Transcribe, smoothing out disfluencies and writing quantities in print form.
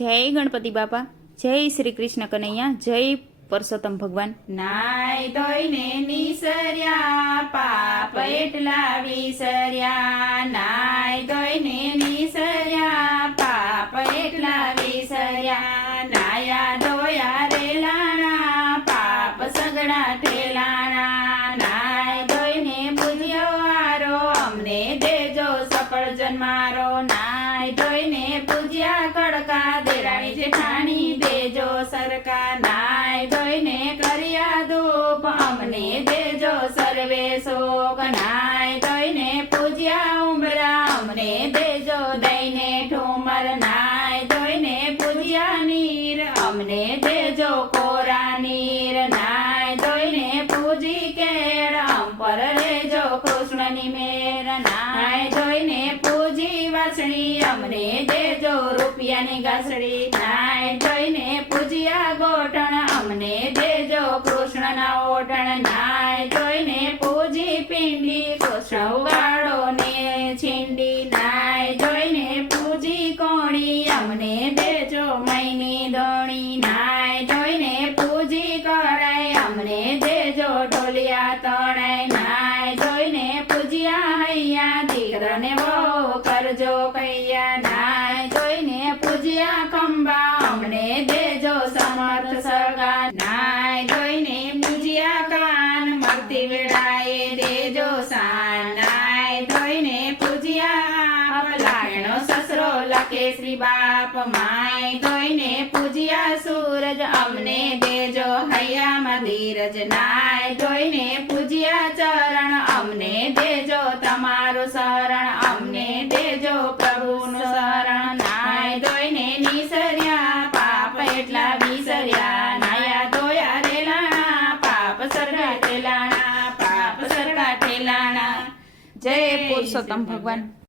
જય ગણપતિ બાપા, જય શ્રી કૃષ્ણ કનૈયા, જય પરસોત્તમ ભગવાન। નાય ધોઈને નિસર્યા પાપ એટલા વિસર્યા, નાય ધોઈને નિસર્યા પાપ એટલા વિસર્યા, નાયા ધોયા રેલાણા પાપ સગડા ઠેલાણા, નાય ધોઈને પૂજ્યો હારો અમને દેજો સફળ જન્મારો, નાય ધોઈને પૂજ્યા કડકા દેરાણી જેઠાણી દેજો સરકા, નાય ધોઈને કર્યા ધૂપ અમને દેજો સર્વે શોક, નાય ધોઈને પૂજ્યા ઉંબરા અમને દેજો દઈને ઠુમર, નાય ધોઈને પૂજ્યા નીર અમને દેજો કોરા નીર, નાય ધોઈને પૂજી કેળ અમ પર રેજો કૃષ્ણની મેર, નાય ધોઈને પૂજી વાસણી અમને દેજો રૂપિયાની ગાસડી, નાય ધોઈને પૂજ્યા ગોઠણ અમને દેજો કૃષ્ણના ઓઠણ, નાય ધોઈને પૂજી પિંડી કૃષ્ણ ઉગાડો ને છીંડી, નાય ધોઈને પૂજી કોણી અમને દેજો મૈની દોણી, નાય ધોઈને પૂજી કરાય અમને દેજો ઢોલિયા તણાય, નાય ધોઈને પૂજ્યા હૈયા દીકરાને બહુ કરજો કૈયા, નાય ધોઈને પૂજ્યા ખંભા અમને દેજો સમર્થ સગા, નાય ધોઈને પૂજ્યા કાન મરતી વેળાએ દેજો સાન, નાય ધોઈને પૂજ્યા લાયણો સસરો લખે શ્રી બાપ, માય ધોઈને પૂજ્યા સૂરજ અમને દેજો હૈયામાં ધીરજ, નાય ધોઈને પૂજ્યા ચરણ અમને દેજો તમારું શરણ અમને દેજો પ્રભુનું શરણ, નાય ધોઈને નિસર્યા પાપ એટલા વિસર્યા, નાયા ધોયા રેલાણા પાપ સરગા ઠેલાણા પાપ સરગા ઠેલાણા। જય પુરુષોત્તમ ભગવાન।